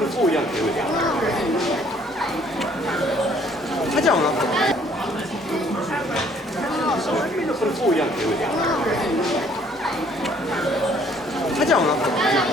per voi anche vediamo. Facciamo una foto. È meglio per voi anche vediamo. Facciamo una foto.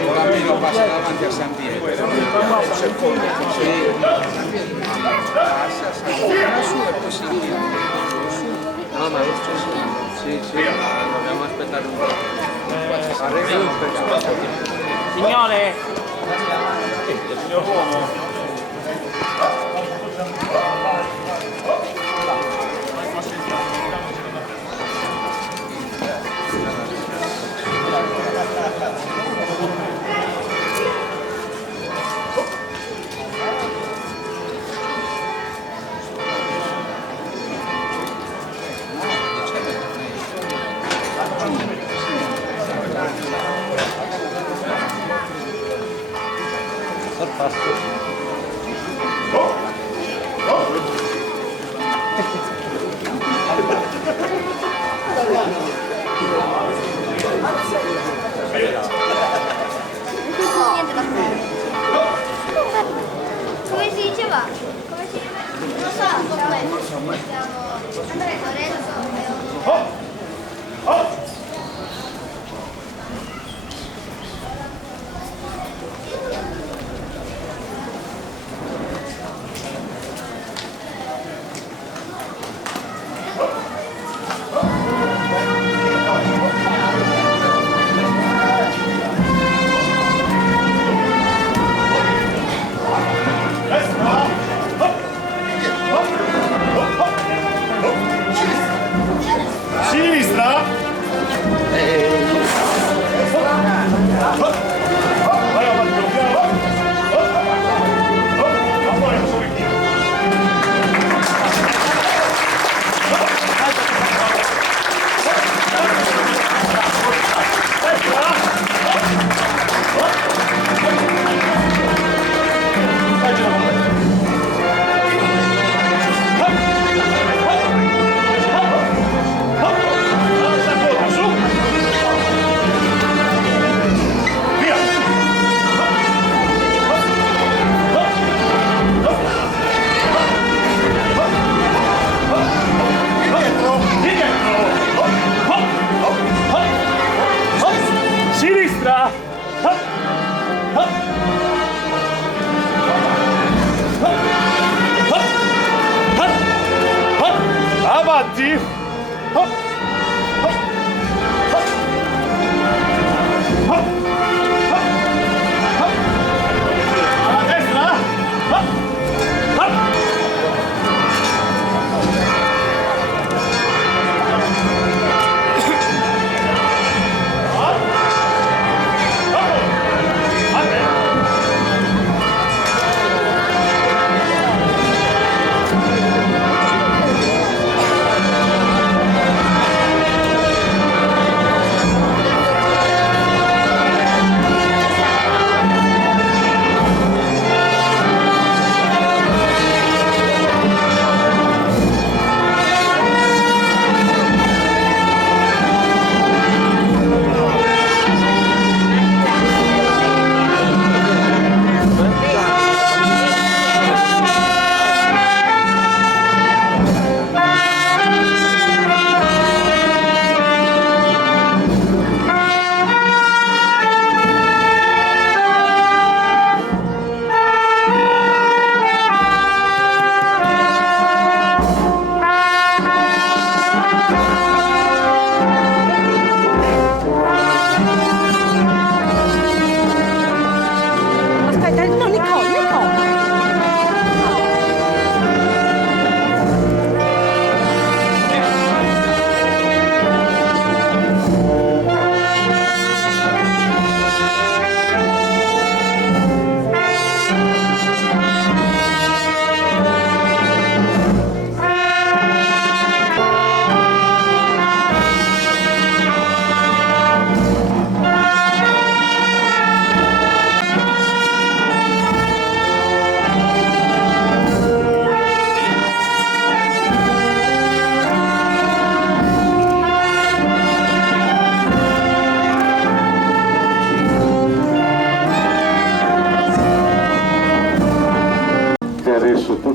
Il bambino passa davanti a San Pietro, secondo, sì, passa, salta su e poi si gira. No, ma sì, dobbiamo aspettare un po'. Arriviamo per Signore! Signor uomo. Come si diceva? Come si non so, come Andrea Lorenzo. Sinistra! Vai avanti, sinistra! Avanti! A destra!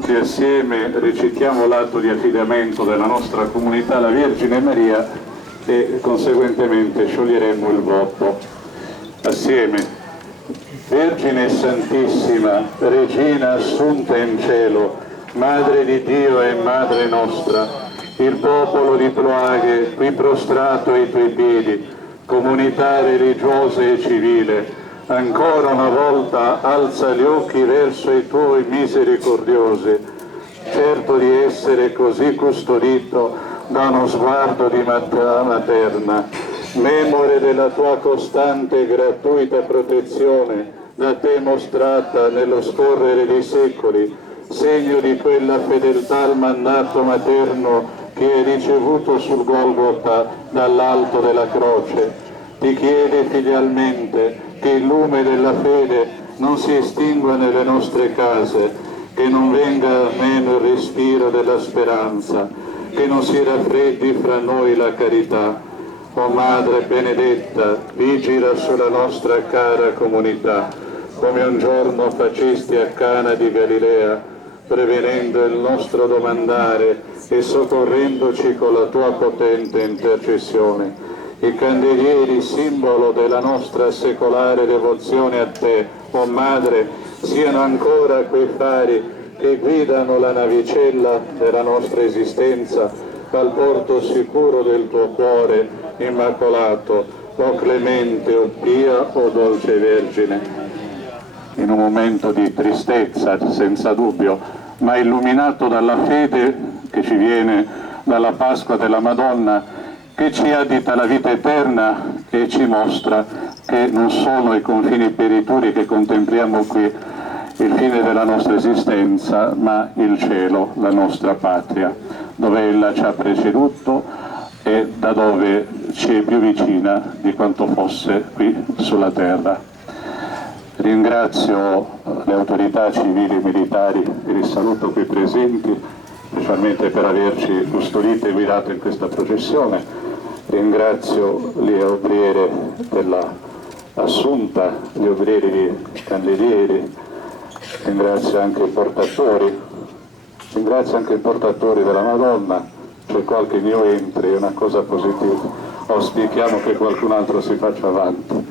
tutti assieme recitiamo l'atto di affidamento della nostra comunità alla Vergine Maria e conseguentemente scioglieremo il voto assieme. Vergine Santissima, Regina assunta in cielo, Madre di Dio e Madre nostra, il popolo di Ploaghe, qui prostrato ai tuoi piedi, comunità religiosa e civile, ancora una volta alza gli occhi verso i tuoi misericordiosi, certo di essere così custodito da uno sguardo di materna, memore della tua costante e gratuita protezione da te mostrata nello scorrere dei secoli, segno di quella fedeltà al mandato materno che hai ricevuto sul Golgota dall'alto della croce. Ti chiede filialmente che il lume della fede non si estingua nelle nostre case, che non venga meno il respiro della speranza, che non si raffreddi fra noi la carità. O Madre benedetta, vigila sulla nostra cara comunità, come un giorno facesti a Cana di Galilea, prevenendo il nostro domandare e soccorrendoci con la tua potente intercessione. I candelieri, simbolo della nostra secolare devozione a te, o Madre, siano ancora quei fari che guidano la navicella della nostra esistenza al porto sicuro del tuo cuore immacolato, o clemente, o pia, o dolce Vergine. In un momento di tristezza, senza dubbio, ma illuminato dalla fede che ci viene dalla Pasqua della Madonna, che ci addita la vita eterna e ci mostra che non sono i confini perituri che contempliamo qui il fine della nostra esistenza, ma il cielo, la nostra patria, dove ella ci ha preceduto e da dove ci è più vicina di quanto fosse qui sulla terra. Ringrazio le autorità civili e militari e li saluto qui presenti, specialmente per averci custodito e guidato in questa processione. Ringrazio le obriere della Assunta, gli obrieri di Candelieri, ringrazio anche i portatori, della Madonna. C'è qualche new entry, è una cosa positiva, auspichiamo che qualcun altro si faccia avanti.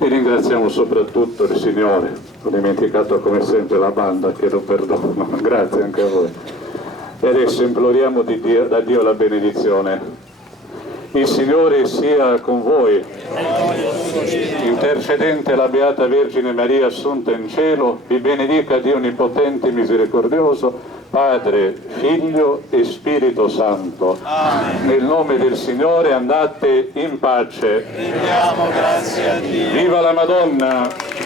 E ringraziamo soprattutto il Signore, ho dimenticato come sempre la banda, chiedo perdono, grazie anche a voi. E adesso imploriamo da Dio la benedizione. Il Signore sia con voi, intercedente la Beata Vergine Maria assunta in cielo, vi benedica Dio Onnipotente e Misericordioso, Padre, Figlio e Spirito Santo. Amen. Nel nome del Signore andate in pace. Rendiamo grazie a Dio. Viva la Madonna!